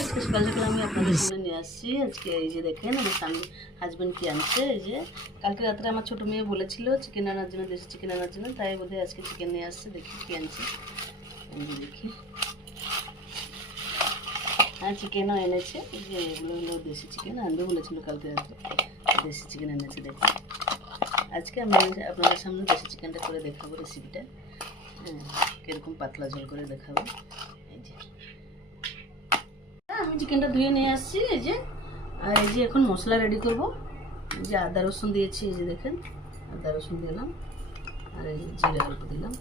আজকে সকাল সকাল আমি আপনাদের সামনে নিয়ে আসছি। আজকে এই যে দেখেন আমার হাজব্যান্ড কি আনছে। এই যে কালকে রাত্রে আমার ছোটো মেয়ে বলেছিল চিকেন আনার জন্য, দেশি চিকেন আনার জন্য, তাই বোধহয় আজকে চিকেন নিয়ে আসছে। দেখি কি আনছে, এই যে দেখি। হ্যাঁ, চিকেনও এনেছে। এই যে এগুলো হলো দেশি চিকেন, আনবে বলেছিল কালকে রাত্রে, দেশি চিকেন এনেছে। দেখি আজকে আমি আপনাদের সামনে দেশি চিকেনটা করে দেখাবো, রেসিপিটা। হ্যাঁ, কীরকম পাতলা ঝোল করে দেখাবো। এই যে আমি চিকেনটা ধুয়ে নিয়ে আসছি। এই যে আর এই যে এখন মশলা রেডি করব। এই যে আদা রসুন দিয়েছি, এই যে দেখেন আদা রসুন দিলাম, আর এই যে জিরা অল্প দিলাম,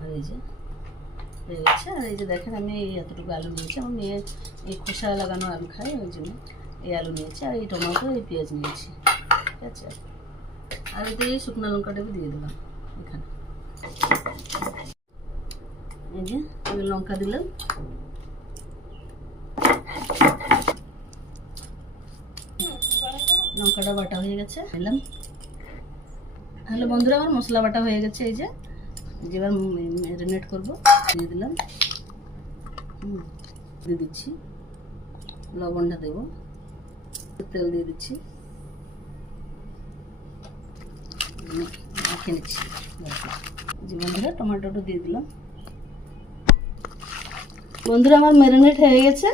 আর এই যে হয়ে গেছে। আর এই যে দেখেন আমি এতটুকু আলু নিয়েছি, আমার মেয়ে এই খোসা লাগানো আলু খায়, ওই জন্য এই আলু নিয়েছি। আর এই টমেটো, এই পেঁয়াজ নিয়েছি, ঠিক আছে। আর এতে এই শুকনো লঙ্কাটা দিয়ে দিলাম এখানে। এই যে লঙ্কা দিলাম, লঙ্কাটা বাটা হয়ে গেছে দিলাম। হ্যালো বন্ধুরা, আমার মশলা বাটা হয়ে গেছে। এই যে এবার ম্যারিনেট করবো, দিয়ে দিলাম, দিয়ে দিচ্ছি লবণটা, দেবো তেল দিয়ে দিচ্ছি, মেখে নিচ্ছি। যে বন্ধুরা টমেটোটা দিয়ে দিলাম। বন্ধুরা আমার ম্যারিনেট হয়ে গেছে,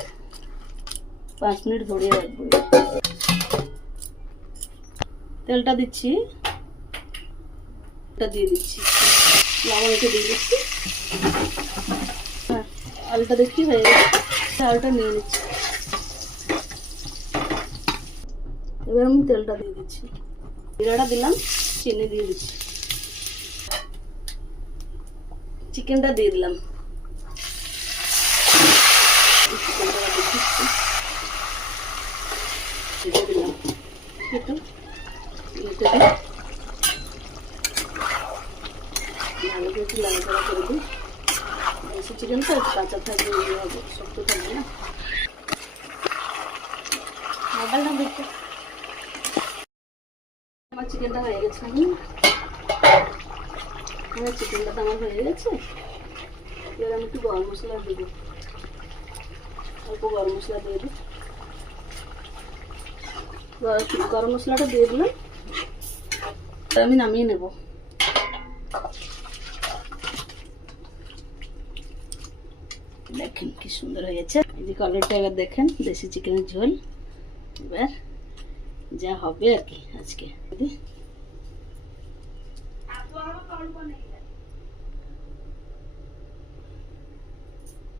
5 মিনিট ধরিয়ে রাখবো। তেলটা দিচ্ছি, এটা দিয়ে দিচ্ছি, লবণটা দিয়ে দিচ্ছি। হ্যাঁ, আলুটা দেখি হয়ে গেছে, আলুটা নিয়ে নিচ্ছি। এবার আমি তেলটা দিয়ে দিচ্ছি, জিরাটা দিলাম, চিনি দিয়ে দিচ্ছি, চিকেনটা দিয়ে দিলাম। দিলাম একটু ভালো করে একটু লাড়াচাড়া করে দিই। দেশি চিকেন তো একটু কাঁচা থাকবে, হবে শক্ত থাকবে না। মোবাইলটা দেখতে আমার চিকেনটা হয়ে গেছে। চিকেনটা তো আমার হয়ে গেছে। এবার আমি একটু গরম মশলা দেবো, অল্প গরম মশলা দিয়ে দিই। গরম মশলাটা দিয়ে দিলাম, আমি নামিয়ে নেব। দেখেন কি সুন্দর হয়েছে, এই যে কালারটা এবার দেখেন, দেশি চিকেনের ঝোল এবার যা হবে আর কি আজকে।